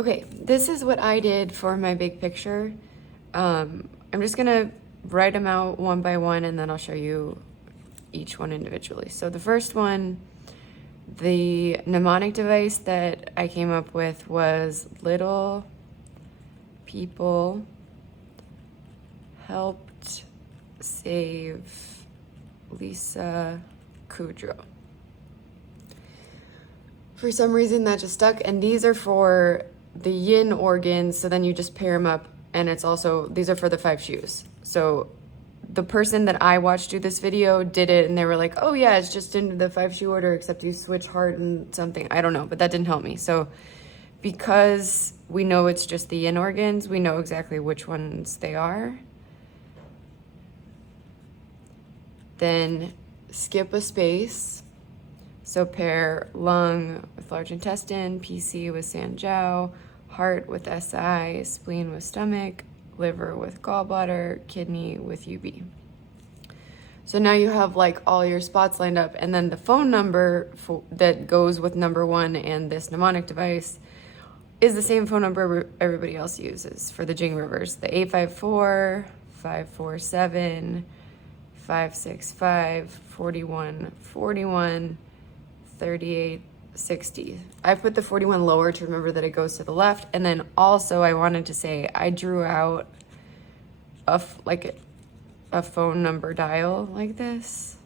Okay, this is what I did for my big picture. I'm just gonna write them out one by one and then I'll show you each one individually. So the first one, the mnemonic device that I came up with was little people helped save Lisa Kudrow. For some reason that just stuck, and these are for the yin organs, so then you just pair them up, and it's also, these are for the 5 shoes. So the person that I watched do this video did it and they were like, oh yeah, it's just in the 5 shoe order except you switch heart and something. I don't know, but that didn't help me. So because we know it's just the yin organs, we know exactly which ones they are. Then skip a space. So pair lung with large intestine, PC with Sanjiao, heart with SI, spleen with stomach, liver with gallbladder, kidney with UB. So now you have like all your spots lined up, and then the phone number that goes with number 1 and this mnemonic device is the same phone number everybody else uses for the Jing Rivers, the 854 547 565 41 41 38 60. I put the 41 lower to remember that it goes to the left, and then also I wanted to say I drew out a phone number dial like this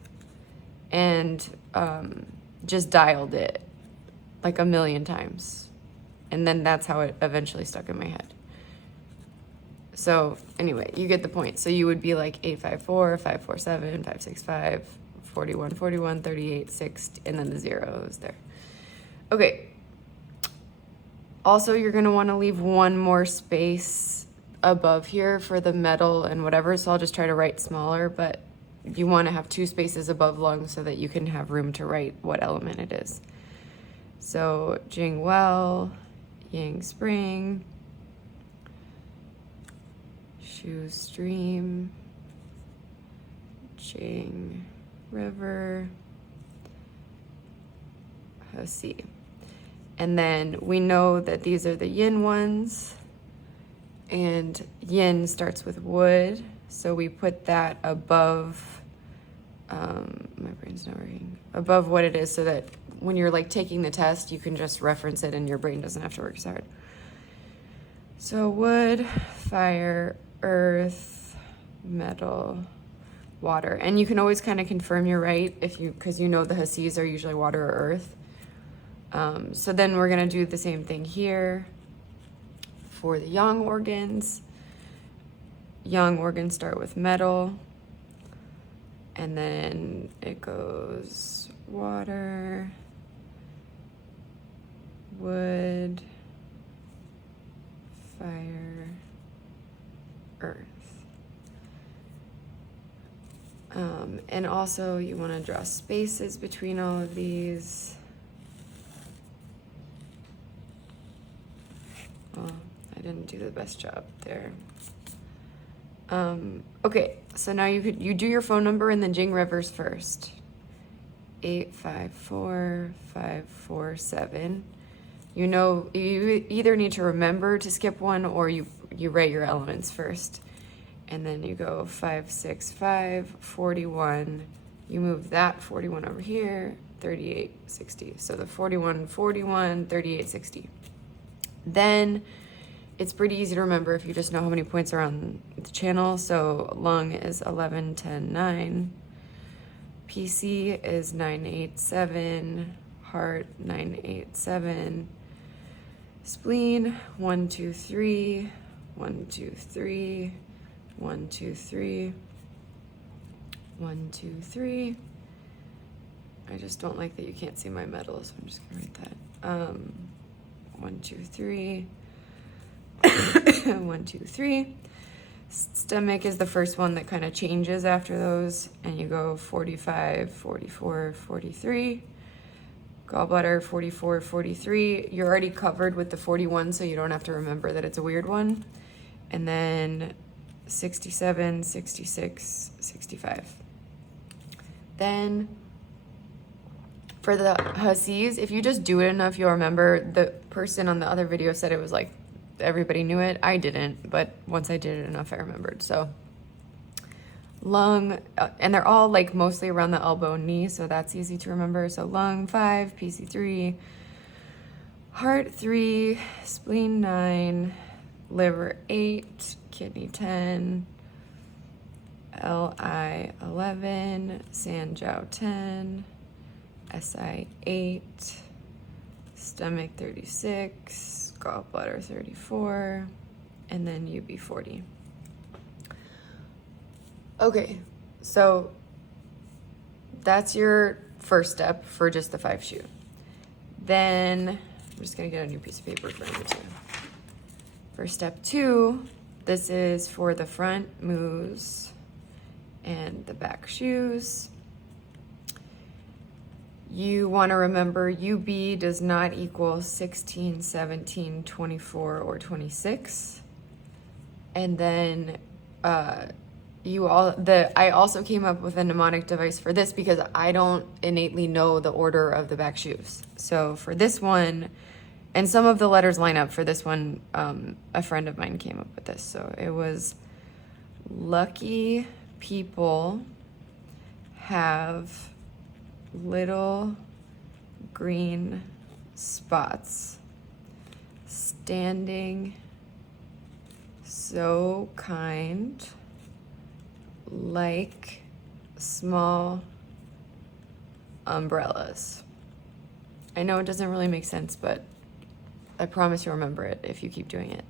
and just dialed it like a million times, and then that's how it eventually stuck in my head. So anyway, you get the point. So you would be like 854 547 565 41 41 38 60, and then the zeros there. Okay. Also, you're going to want to leave one more space above here for the metal and whatever, so I'll just try to write smaller, but you want to have 2 spaces above lung so that you can have room to write what element it is. So Jing Well, Yang Spring, Shu Stream, Jing River, Xi. And then we know that these are the yin ones, and yin starts with wood, so we put that above, my brain's not working, above what it is, so that when you're like taking the test, you can just reference it and your brain doesn't have to work as hard. So wood, fire, earth, metal, water. And you can always kind of confirm you're right because you know the Hasis are usually water or earth. So then we're gonna do the same thing here for the yang organs. Yang organs start with metal, and then it goes water, wood, fire, earth. And also you want to draw spaces between all of these. Oh, I didn't do the best job there. Okay, so now you do your phone number and then Jing Rivers first. 854 547. You know, you either need to remember to skip one or you write your elements first. And then you go 565 41. You move that 41 over here, 38 60. So the 41 41 38 60. Then it's pretty easy to remember if you just know how many points are on the channel. So lung is 11 10 9. PC is 987. Heart 987. Spleen 1 2 3 1 2 3 1 2 3 1 2 3. I just don't like that you can't see my metal, so I'm just gonna write that. 1 2 3 1 2 3. Stomach is the first one that kind of changes after those, and you go 45 44 43. Gallbladder 44 43. You're already covered with the 41, so you don't have to remember that it's a weird one. And then 67 66 65. Then for the Hasis, if you just do it enough, you'll remember the person on the other video said it was like everybody knew it. I didn't, but once I did it enough, I remembered. So lung, and they're all like mostly around the elbow and knee, so that's easy to remember. So lung 5, PC 3, heart 3, spleen 9, liver 8, kidney 10, LI 11, Sanjiao 10, SI 8, stomach 36, gallbladder 34, and then UB 40. Okay, so that's your first step for just the 5 Shu. Then I'm just gonna get a new piece of paper for number 2. For step 2, this is for the front moves and the back shoes. You want to remember UB does not equal 16, 17, 24, or 26. And then I also came up with a mnemonic device for this because I don't innately know the order of the back shoes. So for this one, and some of the letters line up for this one, a friend of mine came up with this. So it was lucky people have little green spots standing so kind like small umbrellas. I know it doesn't really make sense, but I promise you'll remember it if you keep doing it.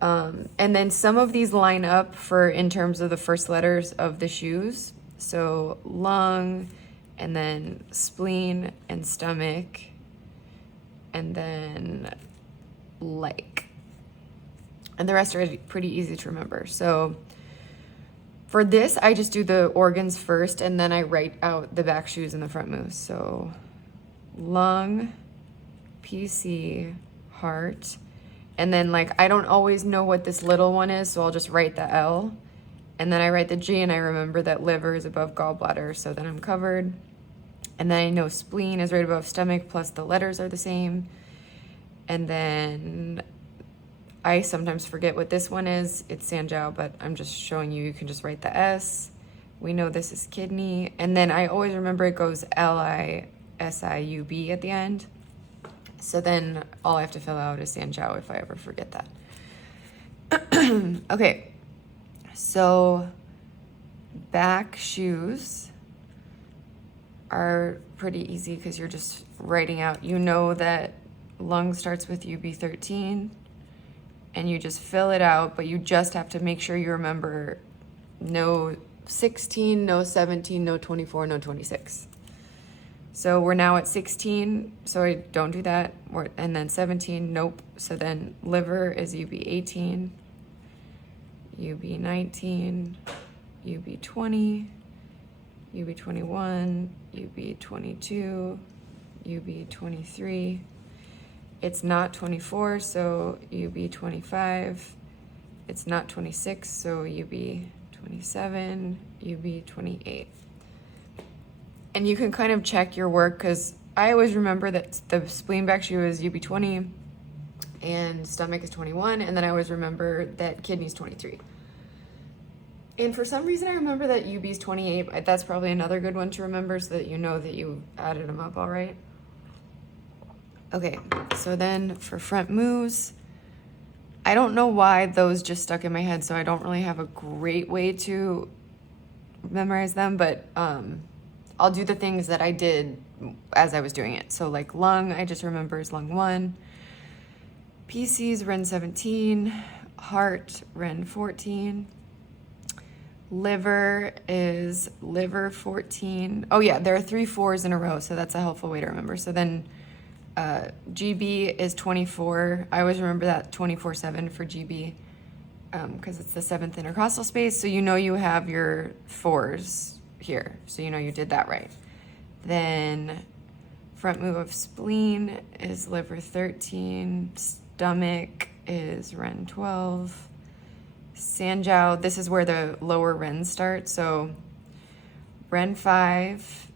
And then some of these line up for in terms of the first letters of the shoes. So lung, and then spleen and stomach, and then like. And the rest are pretty easy to remember. So for this, I just do the organs first, and then I write out the back shoes and the front moves. So lung, PC, heart, and then like I don't always know what this little one is, so I'll just write the L, and then I write the G, and I remember that liver is above gallbladder, so then I'm covered. And then I know spleen is right above stomach, plus the letters are the same. And then I sometimes forget what this one is. It's Sanjiao, but I'm just showing you can just write the S. We know this is kidney. And then I always remember it goes LISIUB at the end. So then all I have to fill out is Sanjiao if I ever forget that. Okay, so back shoes are pretty easy because you're just writing out. You know that lung starts with UB13, and you just fill it out, but you just have to make sure you remember no 16, no 17, no 24, no 26. So we're now at 16, so I don't do that. And then 17, nope. So then liver is UB18, UB19, UB20, UB21, UB22, UB23. It's not 24, so UB25. It's not 26, so UB27, UB28. And you can kind of check your work because I always remember that the spleen back shoe is UB20 and stomach is 21, and then I always remember that kidney is 23. And for some reason I remember that UB is 28. That's probably another good one to remember so that you know that you added them up all right. Okay, so then for front moves, I don't know why those just stuck in my head, so I don't really have a great way to memorize them, but I'll do the things that I did as I was doing it. So like lung, I just remember is lung 1. PC's Ren 17. Heart, Ren 14. Liver is liver 14. Oh yeah, there are 3 4s in a row, so that's a helpful way to remember. So then GB is 24. I always remember that 24/7 for GB because it's the 7th intercostal space. So you know you have your 4s here. So you know you did that right. Then front move of spleen is liver 13. Stomach is Ren 12. Sanjiao, this is where the lower Rens start. So Ren 5.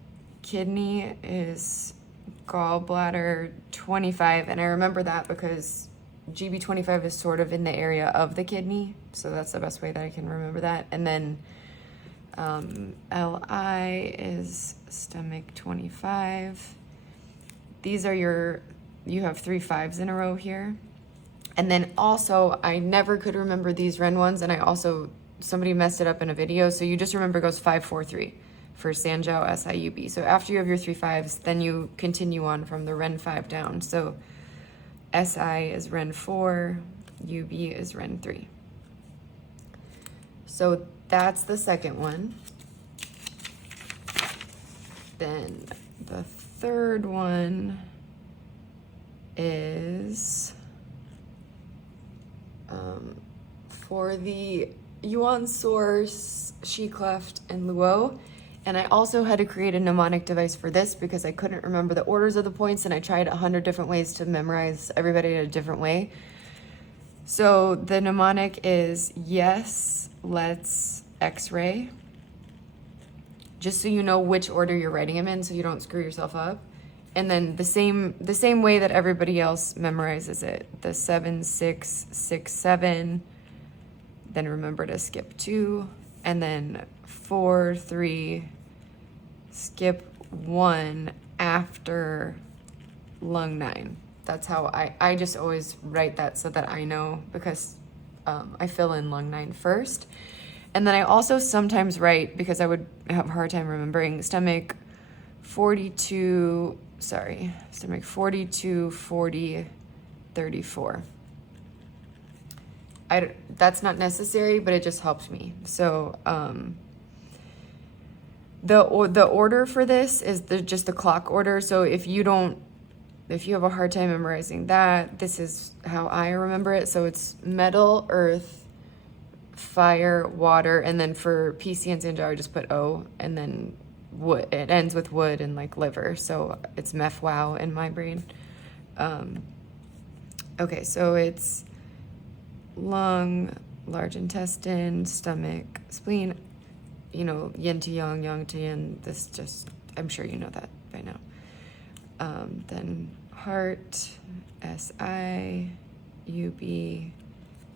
Kidney is gallbladder 25, and I remember that because GB25 is sort of in the area of the kidney, so that's the best way that I can remember that. And then LI is stomach 25. These are you have 3 5s in a row here. And then also, I never could remember these Ren ones, and somebody messed it up in a video, so you just remember it goes 5 4 3 for Sanjiao SIUB. So after you have your 3 5s, then you continue on from the Ren 5 down. So SI is Ren 4, UB is Ren 3. So that's the second one. Then the third one is for the Yuan Source, Xi-Cleft, and Luo. And I also had to create a mnemonic device for this because I couldn't remember the orders of the points, and I tried 100 different ways to memorize everybody a different way. So the mnemonic is yes, let's, X-ray. Just so you know which order you're writing them in so you don't screw yourself up. And then the same way that everybody else memorizes it. The 7 6 6 7. Then remember to skip 2. And then 4 3. Skip 1 after lung 9. That's how I just always write that so that I know, because I fill in lung 9 first. And then I also sometimes write, because I would have a hard time remembering, stomach 42, 40, 34. That's not necessary, but it just helped me. So the order for this is just the clock order. So if you have a hard time memorizing that, this is how I remember it. So it's metal, earth, fire, water, and then for PC and Sanjiao I just put O, and then wood. It ends with wood and like liver, so it's meth wow in my brain. Okay, so it's lung, large intestine, stomach, spleen, yin to yang to yin. This just, I'm sure you know that by now. Then heart, SI, UB,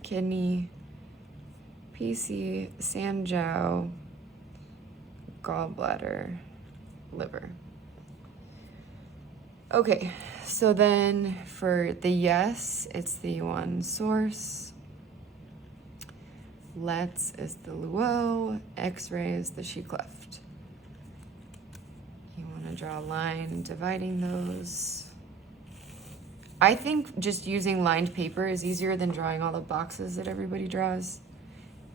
kidney, PC, Sanjiao, gallbladder, liver. Okay, so then for the yes, it's the Yuan Source. Let's is the Luo. X-ray is the Xi-Cleft. You want to draw a line dividing those. I think just using lined paper is easier than drawing all the boxes that everybody draws.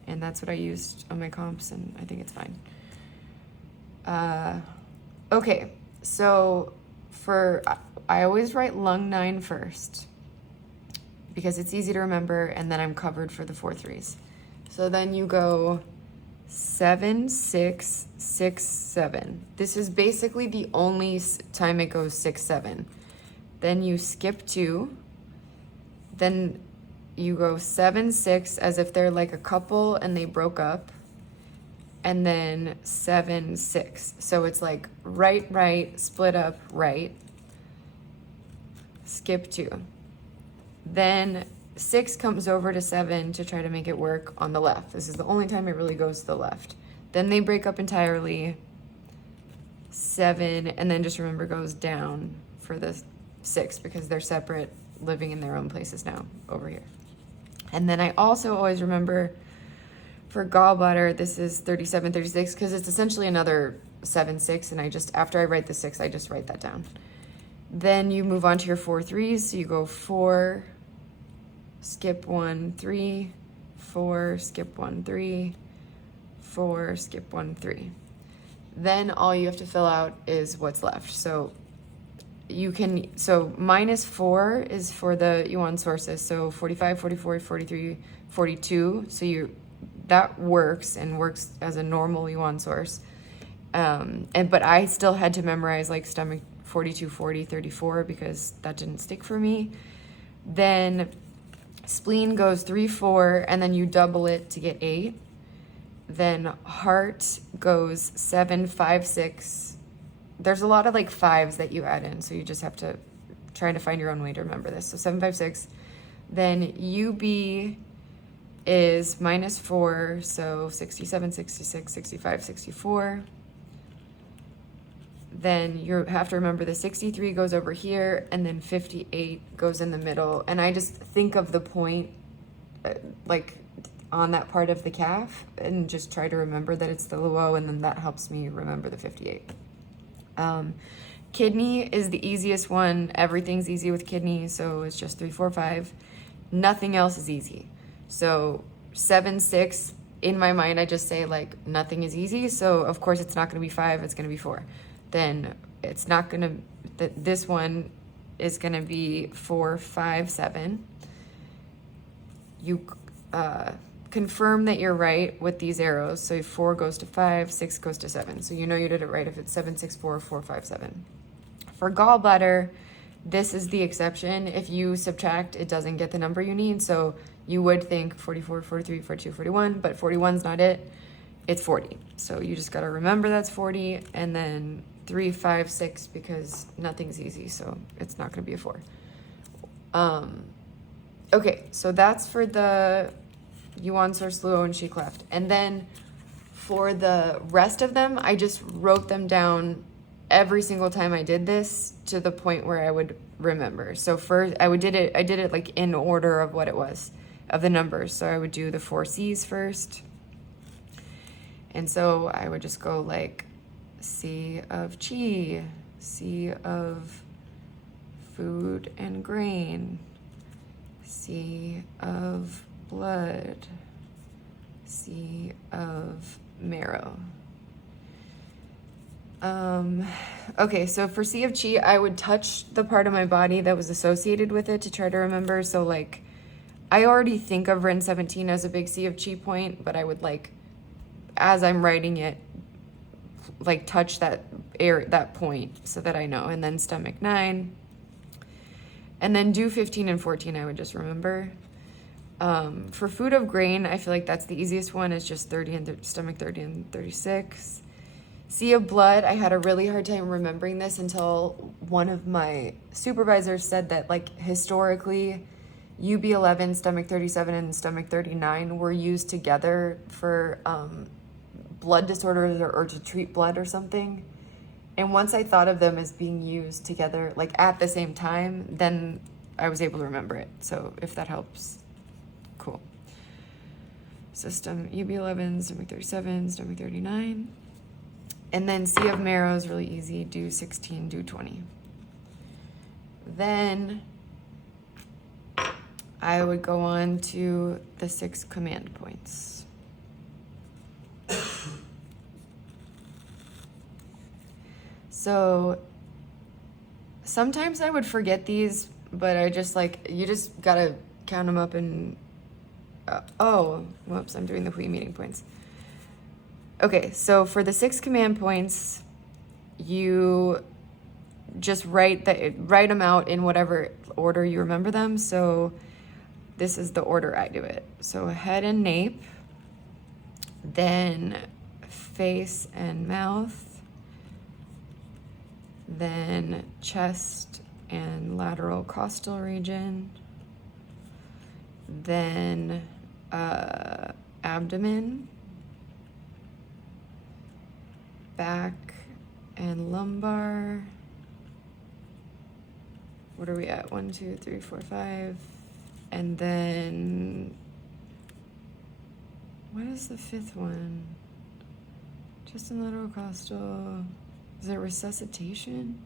And that's what I used on my comps, and I think it's fine. Okay, so I always write lung 9 first because it's easy to remember, and then I'm covered for the 4 3s. So then you go 7 6 6 7. This is basically the only time it goes 6 7. Then you skip 2. Then you go 7 6 as if they're like a couple and they broke up, and then 7 6. So it's like right, split up, right. Skip 2. Then 6 comes over to 7 to try to make it work on the left. This is the only time it really goes to the left. Then they break up entirely. 7, and then just remember goes down for the 6 because they're separate, living in their own places now over here. And then I also always remember for gallbladder, this is 37 36 because it's essentially another 7 6, and after I write the 6, I just write that down. Then you move on to your 4 3s. So you go 4, skip 1 3, 4, skip 1 3, 4, skip 1 3. Then all you have to fill out is what's left. So minus 4 is for the Yuan sources. So 45, 44, 43, 42. So that works and works as a normal Yuan source. But I still had to memorize like stomach 42, 40, 34 because that didn't stick for me. Then spleen goes 3 4, and then you double it to get 8. Then heart goes 7 5 6, there's a lot of like fives that you add in, so you just have to try to find your own way to remember this. So 756, then UB is -4, so 67, 66, 65, 64. Then you have to remember the 63 goes over here, and then 58 goes in the middle. And I just think of the point like on that part of the calf and just try to remember that it's the Luo, and then that helps me remember the 58. Kidney is the easiest one. Everything's easy with kidney, so it's just 3, 4, 5. Nothing else is easy. So 7, 6, in my mind, I just say like nothing is easy. So of course it's not going to be 5, it's going to be 4. Then it's not going to, this one is going to be 4, 5, 7. You confirm that you're right with these arrows. So 4 goes to 5, 6 goes to 7. So you know you did it right if it's 7, 6, 4, 4, 5, 7. For gallbladder, this is the exception. If you subtract, it doesn't get the number you need. So you would think 44, 43, 42, 41, but 41's not it. It's 40. So you just got to remember that's 40, and then 3, 5, 6, because nothing's easy. So it's not going to be a 4. Okay, so that's for the Yuan Source, Luo, and Xi-Cleft. And then for the rest of them, I just wrote them down every single time I did this to the point where I would remember. So first, I did it like in order of what it was, of the numbers. So I would do the 4 C's first. And so I would just go like C of Qi, C of food and grain, C of blood, C of marrow. Okay, so for C of Qi, I would touch the part of my body that was associated with it to try to remember. So like, I already think of Ren 17 as a big C of Qi point, but I would like, as I'm writing it, like touch that point so that I know. And then stomach 9. And then do 15 and 14, I would just remember. For food of grain, I feel like that's the easiest one. It's just 30 and stomach 30 and 36. C of blood, I had a really hard time remembering this until one of my supervisors said that like historically UB11, stomach 37, and stomach 39 were used together for blood disorders or to treat blood or something. And once I thought of them as being used together, like at the same time, then I was able to remember it. So if that helps, cool. System UB11, stomach 37, stomach 39. And then C of marrow is really easy. Do 16, do 20. Then I would go on to the 6 command points. So sometimes I would forget these, but I just like, you just gotta count them up and, oh, whoops, I'm doing the Hui Meeting points. Okay, so for the 6 command points, you just write them out in whatever order you remember them. So this is the order I do it. So head and nape, then face and mouth, then chest and lateral costal region, then abdomen, back and lumbar. What are we at? 1, 2, 3, 4, 5. And then, what is the 5th one? Chest and lateral costal. Is it resuscitation?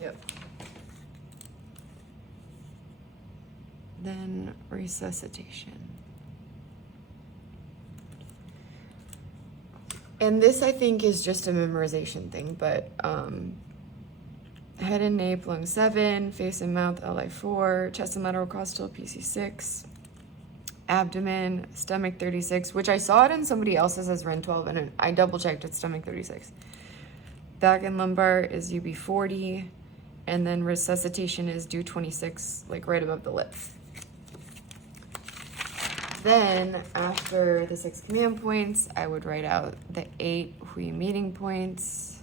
Yep. Then resuscitation. And this, I think, is just a memorization thing, but head and nape, lung 7, face and mouth, LI 4, chest and lateral costal, PC 6, abdomen, stomach 36, which I saw it in somebody else's as Ren 12, and I double checked it's stomach 36. Back and lumbar is UB 40, and then resuscitation is due 26, like right above the lip. Then after the 6 command points, I would write out the 8 Hui Meeting points,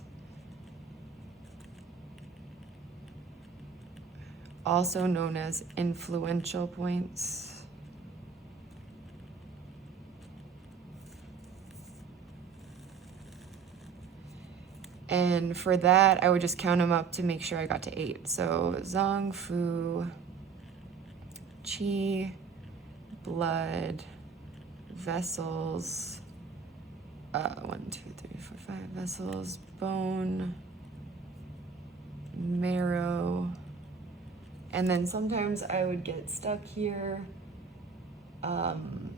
also known as influential points. And for that, I would just count them up to make sure I got to 8. So Zong, Fu, Qi, blood, vessels, 1, 2, 3, 4, 5 vessels, bone, marrow, and then sometimes I would get stuck here, and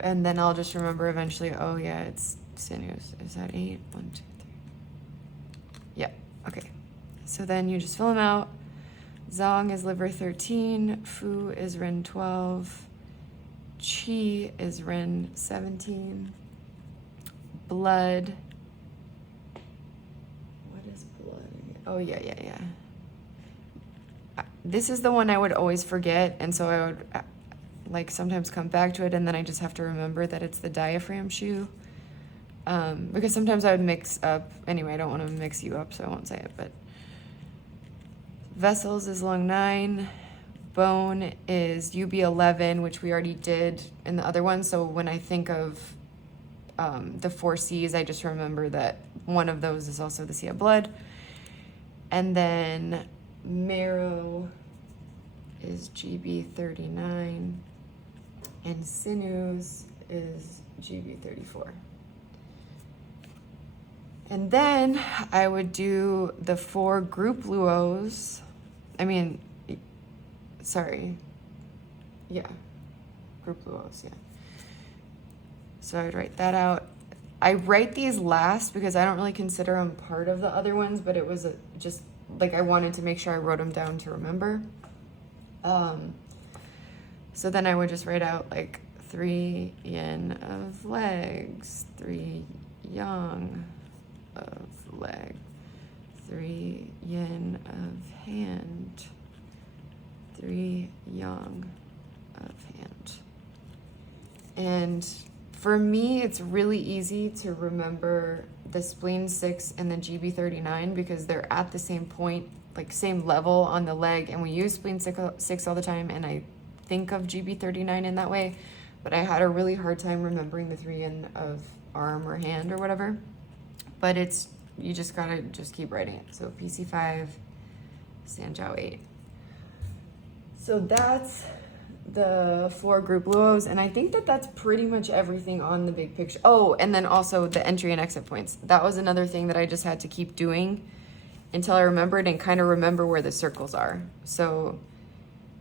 then I'll just remember eventually, oh yeah, it's sinews. Is that 8? 1, 2, 3. Yeah, okay. So then you just fill them out. Zong is liver 13, Fu is Ren 12, Qi is Ren 17, blood, what is blood? Oh yeah. This is the one I would always forget, and so I would like sometimes come back to it, and then I just have to remember that it's the diaphragm Shu. Because sometimes I would mix up, anyway, I don't want to mix you up, so I won't say it, but vessels is Lung 9, bone is UB 11, which we already did in the other one, so when I think of the 4 C's, I just remember that one of those is also the C of blood. And then marrow is GB 39, and sinews is GB 34. And then I would do the 4 Group Luos. Group Luos, yeah. So I would write that out. I write these last because I don't really consider them part of the other ones, but it was just like I wanted to make sure I wrote them down to remember. So then I would just write out like 3 yin of legs, 3 yang of leg, 3 yin of hand, 3 yang of hand. And for me, it's really easy to remember the spleen 6 and the GB 39 because they're at the same point, like same level on the leg, and we use spleen 6 all the time, and I think of GB 39 in that way, but I had a really hard time remembering the 3 yin of arm or hand or whatever. But you just gotta keep writing it. So PC 5, Sanjiao 8. So that's the 4 Group Luos, and I think that that's pretty much everything on the big picture. Oh, and then also the entry and exit points. That was another thing that I just had to keep doing until I remembered and kind of remember where the circles are. So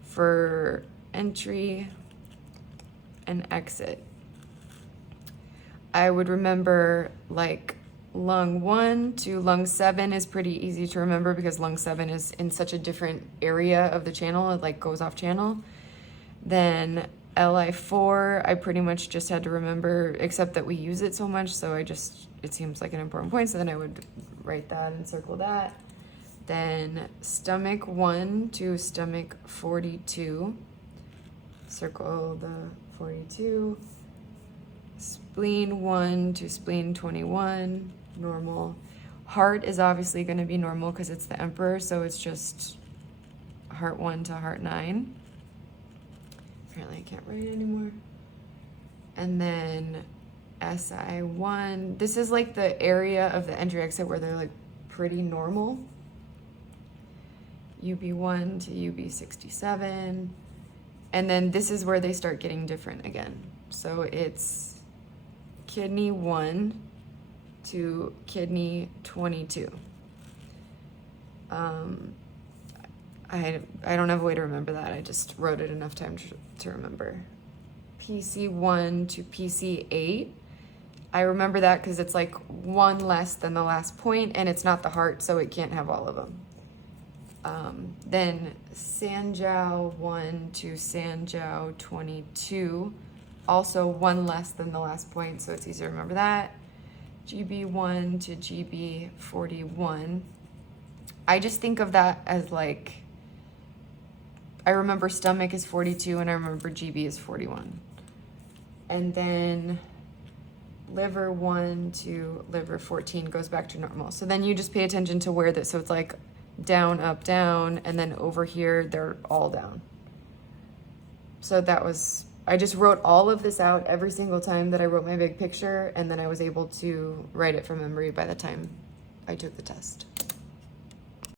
for entry and exit, I would remember like lung 1 to lung 7 is pretty easy to remember because lung 7 is in such a different area of the channel, it like goes off channel. Then LI4, I pretty much just had to remember, except that we use it so much, so it seems like an important point, so then I would write that and circle that. Then stomach 1 to stomach 42, circle the 42. Spleen 1 to spleen 21, normal. Heart is obviously going to be normal because it's the emperor, so it's just heart 1 to heart 9. Apparently I can't write anymore. And then SI1, this is like the area of the entry exit where they're like pretty normal. UB1 to UB67. And then this is where they start getting different again. So it's kidney 1 to kidney 22. I don't have a way to remember that. I just wrote it enough time to remember. PC1 to PC8. I remember that because it's like 1 less than the last point, and it's not the heart, so it can't have all of them. Then Sanjiao 1 to Sanjiao 22. Also 1 less than the last point, so it's easier to remember that. GB1 to GB41. I just think of that as like, I remember stomach is 42 and I remember GB is 41. And then liver 1 to liver 14 goes back to normal. So then you just pay attention to where that, so it's like down, up, down, and then over here, they're all down. So that was, I just wrote all of this out every single time that I wrote my big picture, and then I was able to write it from memory by the time I took the test.